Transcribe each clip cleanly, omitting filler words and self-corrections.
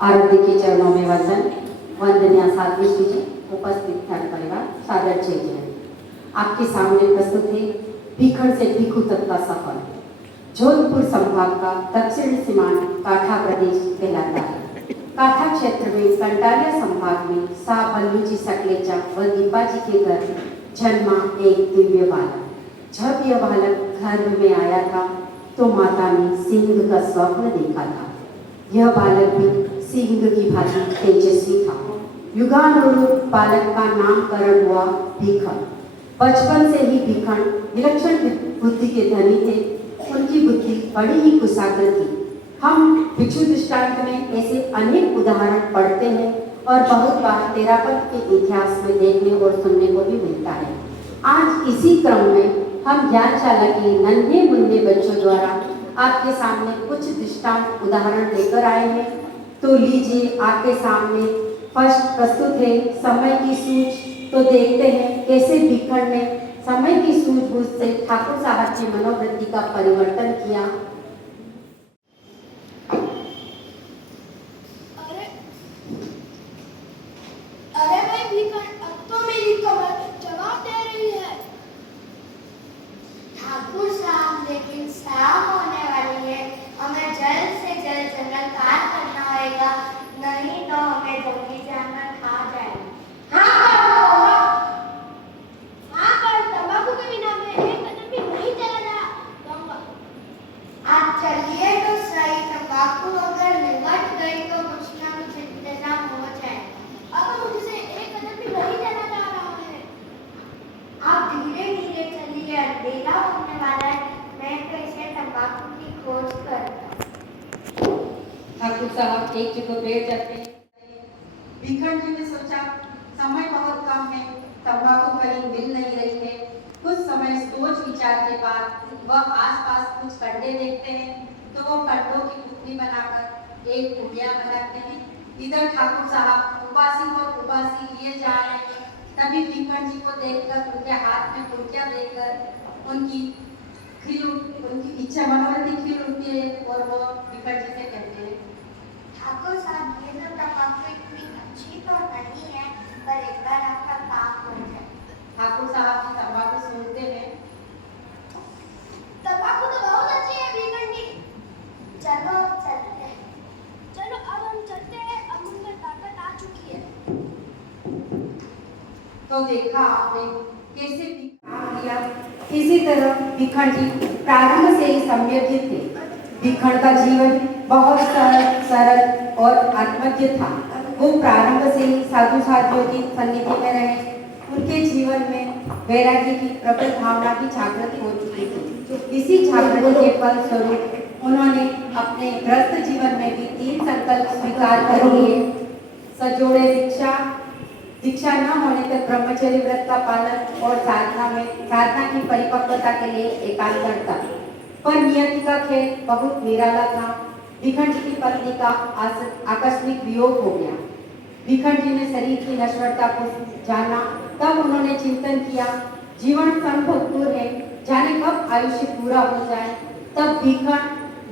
आरती के चरणों में वंदन। वंदनीय साध्वी श्री जी, उपस्थित धर्म परिवार, सादर जय जय। आपके सामने प्रस्तुत है भीखण से भिखु तक का सफर। जोधपुर संभाग का दक्षिण सीमांत काठा प्रदेश कहलाता है। काठा क्षेत्र में कंटालिया संभाग में शाह बल्लूजी सकलेचा व दीपा जी के घर जन्मा एक दिव्य बालक। जब यह बालक गर्भ में आया था तो माता ने सिंह का स्वप्न देखा था। यह बालक भी सिंह की भांति तेजस्वी था। युगानुरूप बालक का नामकरण हुआ भीखण। बचपन से ही भीखण विलक्षण बुद्धि के धनी थे। उनकी बुद्धि बड़ी ही कुशाग्र थी। हम भिक्षु दृष्टांत में ऐसे अनेक उदाहरण पढ़ते हैं और बहुत बार तेरापंथ के इतिहास में देखने और सुनने को भी मिलता है। आज इसी क्रम में हम ज्ञानशाला के नन्हे मुन्ने बच्चों द्वारा आपके सामने कुछ दृष्टांत उदाहरण लेकर आए हैं। तो लीजिए, आपके सामने फर्स्ट प्रस्तुत है समय की सूझ। तो देखते हैं कैसे भीखण ने समय की सूझबूझ से ठाकुर साहब की मनोवृत्ति का परिवर्तन किया। अरे भाई भीखण, अब तो मेरी कमर जवाब दे रही है। ठाकुर साहब, लेकिन शाम होने वाली है। हमें जल्द से जल्द जंगल पार करना होगा, नहीं तो हमें जंगली जानवर खा जाएंगे। हाँ कर तंबाकू के बिना मैं एक कदम भी नहीं चला जाऊंगा। आप चलिए तो सही, तंबाकू अगर निकट गई तो कुछ ना कुछ इंतजाम हो जाएगा। अब मुझसे एक कदम भी नहीं चला जा रहा है। आप धीरे धीरे चलिए, अंधेरा होने वाला है। मैं कैसे तंबाकू की खोज करता। ठाकुर साहब एक जगह बैठ जाते हैं। भीखण जी ने सोचा समय बहुत कम है, तंबाकू कहीं मिल नहीं रही है। कुछ समय सोच विचार के बाद वह आसपास कुछ कंडे देखते हैं तो वो कंडों की टुकड़ी बनाकर एक पुड़िया बनाते हैं। इधर ठाकुर साहब उबासी और उबासी लिए जा रहे हैं। तभी भीखण जी को देखकर, उनके हाथ में पुड़िया देखकर उनकी इच्छा मनोवृत्ति खिल उठती है और वो भीखण जी से कहते हैं, ठाकुर साहब, ये तो तंबाकू इतनी अच्छी तो नहीं है, पर एक बार आपका काम हो जाए। ठाकुर साहब की तंबाकू सुनते हैं। तंबाकू तो बहुत अच्छी है भीखण जी। चलो चलते हैं। चलो अब हम चलते हैं, अब उनमें ताकत आ चुकी है। तो देखा आपने कैसे काम किया। इसी तरह भीखण जी प्रारंभ से ही सम्यक थे। भीखण का जीवन बहुत सरल और आत्मज्ञ था। वो प्रारंभ से ही साधु साधियों की सन्निधि में रहे। उनके जीवन में वैराग्य की प्रबल भावना की जागृति हो चुकी थी। इसी जागृति के फलस्वरूप उन्होंने अपने ग्रस्त जीवन में भी 3 संकल्प स्वीकार कर लिए। सजोड़े दीक्षा न होने तक ब्रह्मचर्य व्रत का पालन और साधना की परिपक्वता के लिए एकांतता। पर नियति का खेल बहुत निराला था। भीखण जी की पत्नी का आकस्मिक वियोग हो गया। भीखण जी ने शरीर की नश्वरता को जाना। तब उन्होंने चिंतन किया, जीवन संभोगपूर्ण है, जाने कब आयुष्य पूरा हो जाए। तब भीखण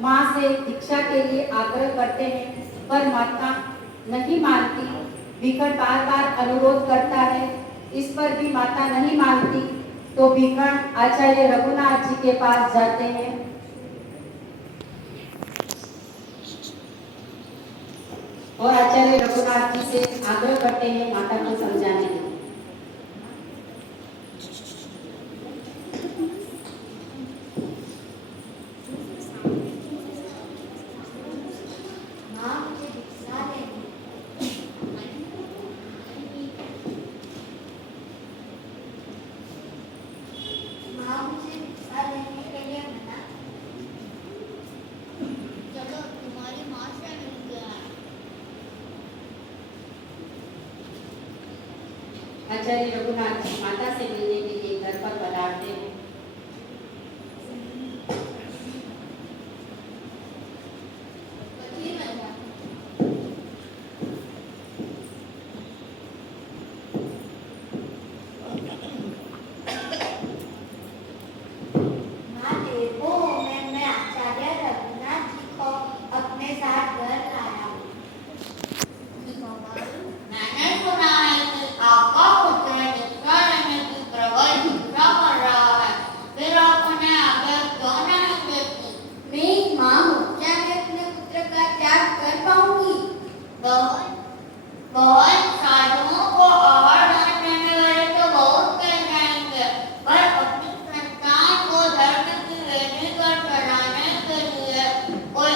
माँ से दीक्षा के लिए आग्रह करते हैं, पर माता नहीं मानती। भीखण बार बार अनुरोध करता है, इस पर भी माता नहीं मानती। तो भीखण आचार्य रघुनाथ जी के पास जाते हैं और आचार्य रघुनाथ जी से आग्रह करते हैं माता को समझाने के लिए। माँ, मुझे दीक्षा लेनी। माँ, मुझे दीक्षा लेने के लिए मना। चलो तुम्हारी माँ से मिल गया। आचार्य रघुनाथ जी माता से मिलने के लिए घर पर पधारते हैं। माँ, देखो, मैं आचार्य रघुनाथ जी को अपने साथ घर लाया हूँ। बहुत साधुओं को और दान देने वाले तो बहुत मिल जाएंगे, पर अपनी संतान को धर्म की वेदी पर चढ़ाने के लिए कोई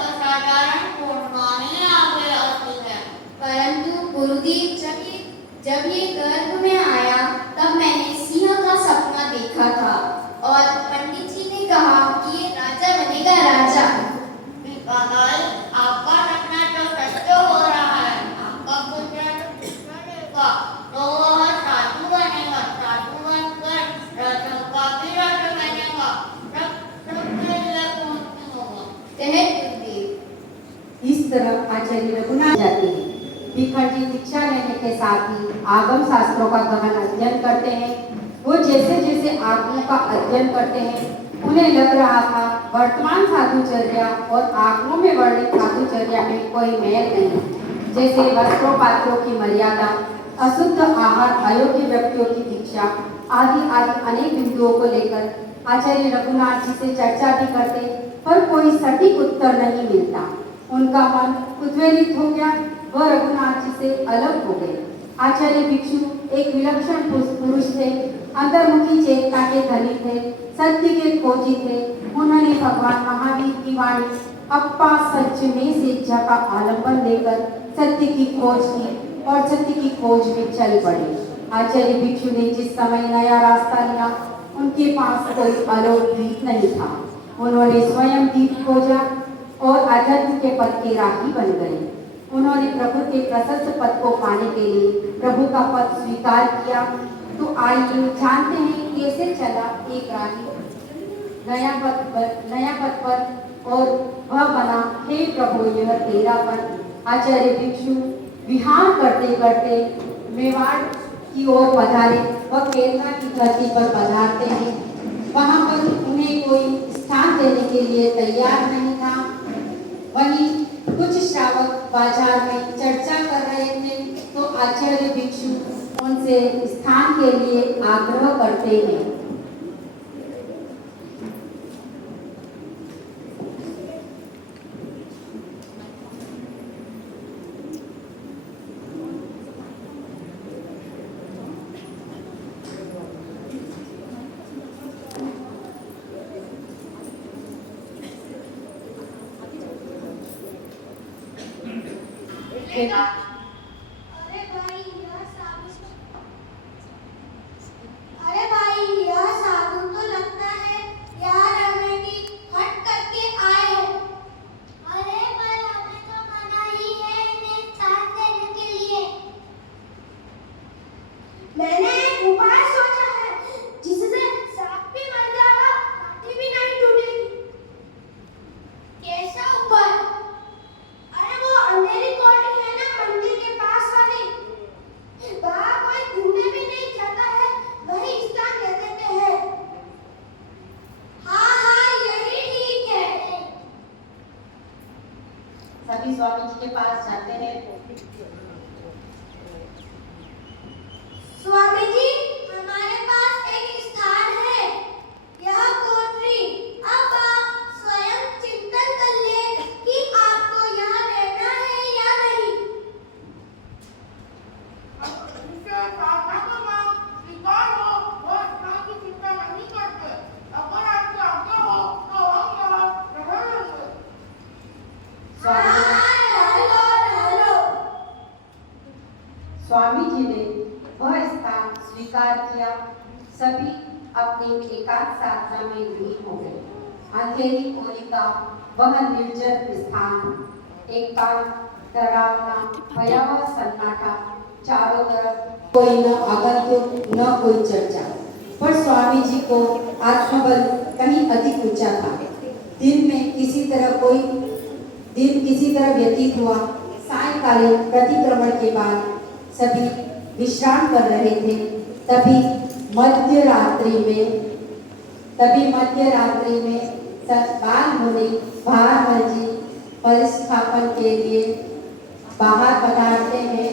असाधारण पूर्णवाणी आगे आती है। परंतु गुरुदेव, जब ये गर्भ में आया तब मैंने सिंह का सपना देखा था और पंडित जी ने कहा कि ये राजा बनेगा, राजा। बीकाबाई, आपका सपना तो सत्य हो रहा है। आपका पुत्र तो कृष्ण देगा, तो वह साधु बनेगा, साधु बनकर राजा का भी राजा बनेगा, सबके लिए पूर्ण होगा। कहे गुरुदेव। इस तरह आचार्य रघुनाथ जाते हैं। भिखर जी दीक्षा लेने के साथ ही आगम शास्त्रों का गहन अध्ययन करते हैं। वो जैसे जैसे आगमों का अध्ययन करते हैं उन्हें लग रहा था वर्तमान साधुचर्या और आगमों में वर्णित साधुचर्या में कोई मेल नहीं। जैसे वस्त्रों पात्रों की मर्यादा, अशुद्ध आहार, अयोग्य व्यक्तियों की दीक्षा आदि आदि अनेक बिंदुओं को लेकर आचार्य रघुनाथ जी से चर्चा भी करते, पर कोई सटीक उत्तर नहीं मिलता। उनका मन उद्वेलित हो गया, वह रघुनाथ जी से अलग हो गए। आचार्य भिक्षु एक विलक्षण पुरुष थे, अंतर्मुखी चेतना के धनी थे, सत्य के खोजी थे। उन्होंने भगवान महावीर की वाणी अप्पा सच में सेज्जा का आलंबन लेकर सत्य की खोज की और सत्य की खोज में चल पड़े। आचार्य भिक्षु ने जिस समय नया रास्ता लिया उनके पास कोई अलौकिक दीप नहीं था। उन्होंने स्वयं दीप खोजा और आध्यात्म के पद के राही बन गए। उन्होंने प्रभु के प्रशस्त पद को पाने के लिए प्रभु का पद स्वीकार किया। तो आइए जानते हैं कैसे चला एक राही नया पद पर और वह बना, हे प्रभु यह तेरा पद। आचार्य भिक्षु विहार करते करते मेवाड़ की ओर पधारे। वह केरला की धरती पर पधारते हैं। वहाँ पर उन्हें कोई स्थान देने के लिए तैयार नहीं था। वहीं कुछ श्रावक बाजार में चर्चा कर रहे थे तो आचार्य भिक्षु उनसे स्थान के लिए आग्रह करते हैं। अरे भाई यह साबुन तो लगता है यहाँ रहने की हट करके आए हैं। अरे पर हमें तो मना ही है इन्हें साथ देने के लिए। मैंने एक उपाय सोचा है जिससे सांप भी मर जाएगा, लाठी भी नहीं टूटेगी। कैसा उपाय? अरे वो अंधेरी कोठी है ना मंदिर के पास वाली, वहाँ कोई घूमने भी नहीं जाता है, वही स्थान दे देते हैं। हाँ यही ठीक है। सभी स्वामी जी के पास जाते हैं। स्वामी जी, हमारे पास एक स्थान है, यह कोठरी। अब आप स्वयं चिंतन कर ले कि आपको यहाँ रहना है या नहीं। इनसे प्रार्थना करना स्वीकार हो, वो स्थान की चिंता नहीं करते। अगर आपकी आज्ञा हो तो हम यहाँ रह लेंगे। स्वामी जी ने वह स्थान स्वीकार किया। सभी अपनी एकांत साधना में लीन हो गए। अंधेरी कोरी का वह निर्जन स्थान एकांत, डरावना, भयावह सन्नाटा, चारों तरफ कोई न आगंतुक न कोई चर्चा। पर स्वामी जी को आत्मबल कहीं अधिक ऊंचा था। दिन किसी तरह व्यतीत हुआ। सायंकालीन प्रतिक्रमण के बाद सभी विश्राम कर रहे थे। तभी मध्य रात्रि में बाल मुनि भार जी परिस्थापन के लिए बाहर पधारते हैं।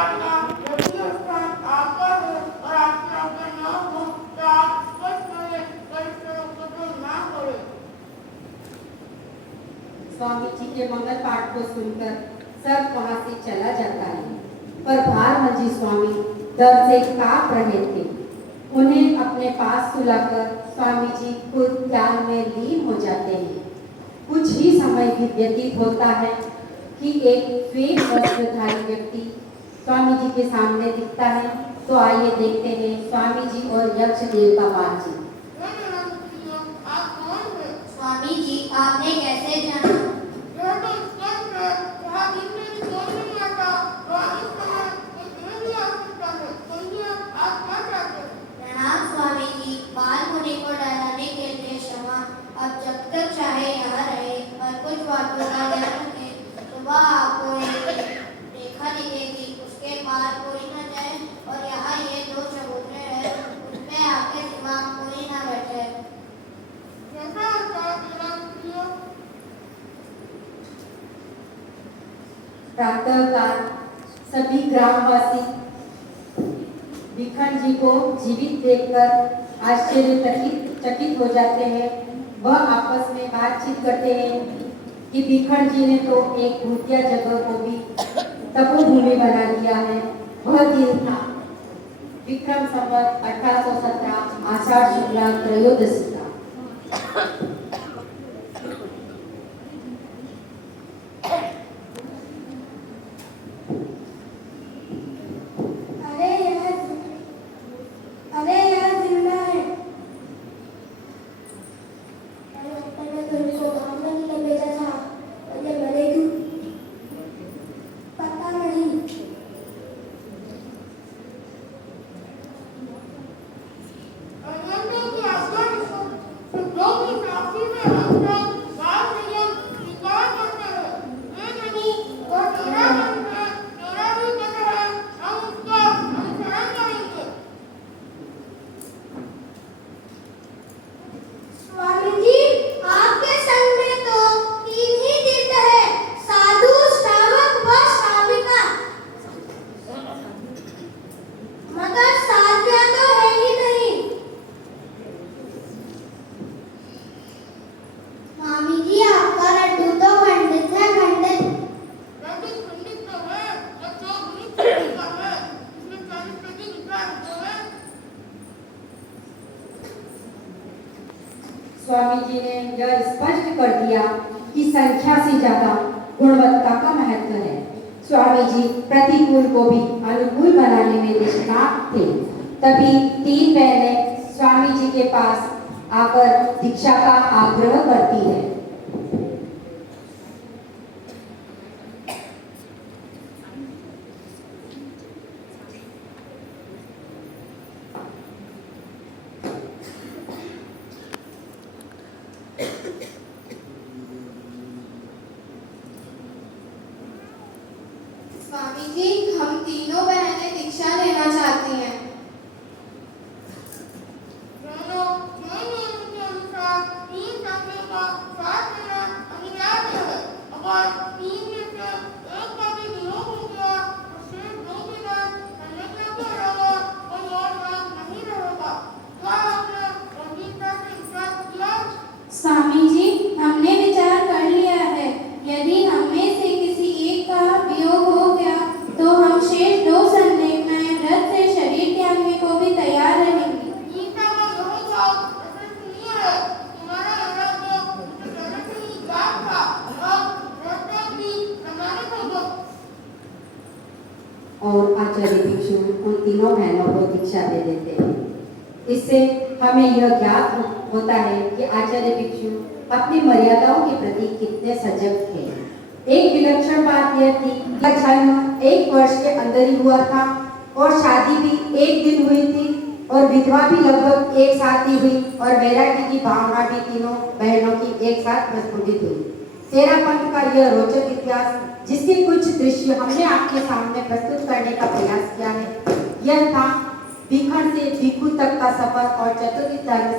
बात का यदि स्थान आपका हो और आपके आपका न हो तो आप स्पष्ट करें, परिश्रम को ना करें। स्वामी जी के मंगल पाठ को सुनकर सब वहां से चला जाता है, पर भारमल जी स्वामी डर से कांप रहे थे। उन्हें अपने पास सुलाकर स्वामी जी खुद ध्यान में लीन हो जाते हैं। कुछ ही समय भी व्यतीत होता है कि एक श्वेत वस्त्रधारी व्यक्ति स्वामी जी के सामने दिखता है। तो आइए देखते हैं स्वामी जी और यक्ष देव का बातचीत। आप कौन हैं? स्वामी जी, आपने कैसे जाना? यह तो स्पष्ट है, यहाँ दिन में भी कोई नहीं आता और इस समय कोई नहीं आ सकता है। समझिए, आप क्या चाहते हैं? प्रणाम स्वामी जी, बाल मुनि को डराने के लिए क्षमा। अब जब तक चाहे यहाँ रहे और कुछ बातों का ध्यान रखें। सुबह आपको एक रेखा दिखेगी, उसके पार कोई न जाए और यहाँ ये दो चबूतरे हैं, उनमें आपके सिवा कोई न बैठे। कैसा होता है मेरा प्रिय? प्रातःकाल सभी ग्रामवासी भिखण जी को जीवित देखकर आश्चर्यचकित हो जाते हैं। वह आपस में बातचीत करते हैं कि भिखण जी ने तो एक भूतिया जगह को भी तपोभूमि बना दिया है। वह दिन था विक्रम संवत 1817 आषाढ़ शुक्ला त्रयोदशी का। अरे यार जिंदा है। अरे डॉक्टर ने तो इसको काम करने के लिए भेजा था, और ये मरेगी पता नहीं। अनंतों की आत्मा जो भी काफी में रहकर बात नियम स्वीकार करते हैं। ये नहीं वो तेरा मन है, तेरा भी मन है, हम उसका अनुसरण करेंगे। स्वामी जी, आपके संग में तो 3 ही तीर्थ है, साधु, श्रावक व श्राविका, मगर साध्या तो है ही नहीं। स्वामी जी, आपका लड्डू तो खंडित है, खंडित। पंडित पंडित तो है, बच्चों गुरु का है, इसमें 40% लिखा है। स्वामी जी ने यह स्पष्ट कर दिया कि संख्या से ज्यादा गुणवत्ता का महत्व है। स्वामी जी प्रतिकूल को भी अनुकूल बनाने में निष्णात थे। तभी 3 बहनें स्वामी जी के पास आकर दीक्षा का आग्रह करती है। स्वामी जी, हम तीनों बहनें दीक्षा लेना चाहती हैं। दोनों नए नियम के अनुसार 3 संख्या का साथ देना अनिवार्य है। अगर 3 में से एक का भी वियोग हो गया तो शेष 2 के बाद संरचना के अलावा कोई और काम नहीं रहेगा। क्या आपने गंभीरता से विचार किया? स्वामी जी, हमने विचार कर लिया है। यदि हमें से किसी एक का वियोग हो गया तो हम शेष 2 संदेहनाएं व्रत से शरीर त्यागने को भी तैयार रहेंगे। गीता का यही भाव प्रशंसनीय है। तुम्हारा अनुराग तो मुझे पहले से ही ज्ञात था। अब व्रत भी प्रमाणित होगा। और आचार्य भिक्षु उन तीनों बहनों को दीक्षा दे देते हैं। इससे हमें यह ज्ञात होता है कि आचार्य भिक्षु अपनी मर्यादाओं के प्रति कितने सजग थे। एक विलक्षण बात यह थी कि जन्म 1 वर्ष के अंदर ही हुआ था और शादी भी एक दिन हुई थी और विधवा भी लगभग एक साथ ही हुई और वैराग्य की भावना भी तीनों बहनों की एक साथ प्रस्फुटित हुई। तेरा पंथ का यह रोचक इतिहास, जिसके कुछ दृश्य हमने आपके सामने प्रस्तुत करने का प्रयास किया है, यह था भिखण से भिक्षु तक का सफर और चतुर्विध धर्म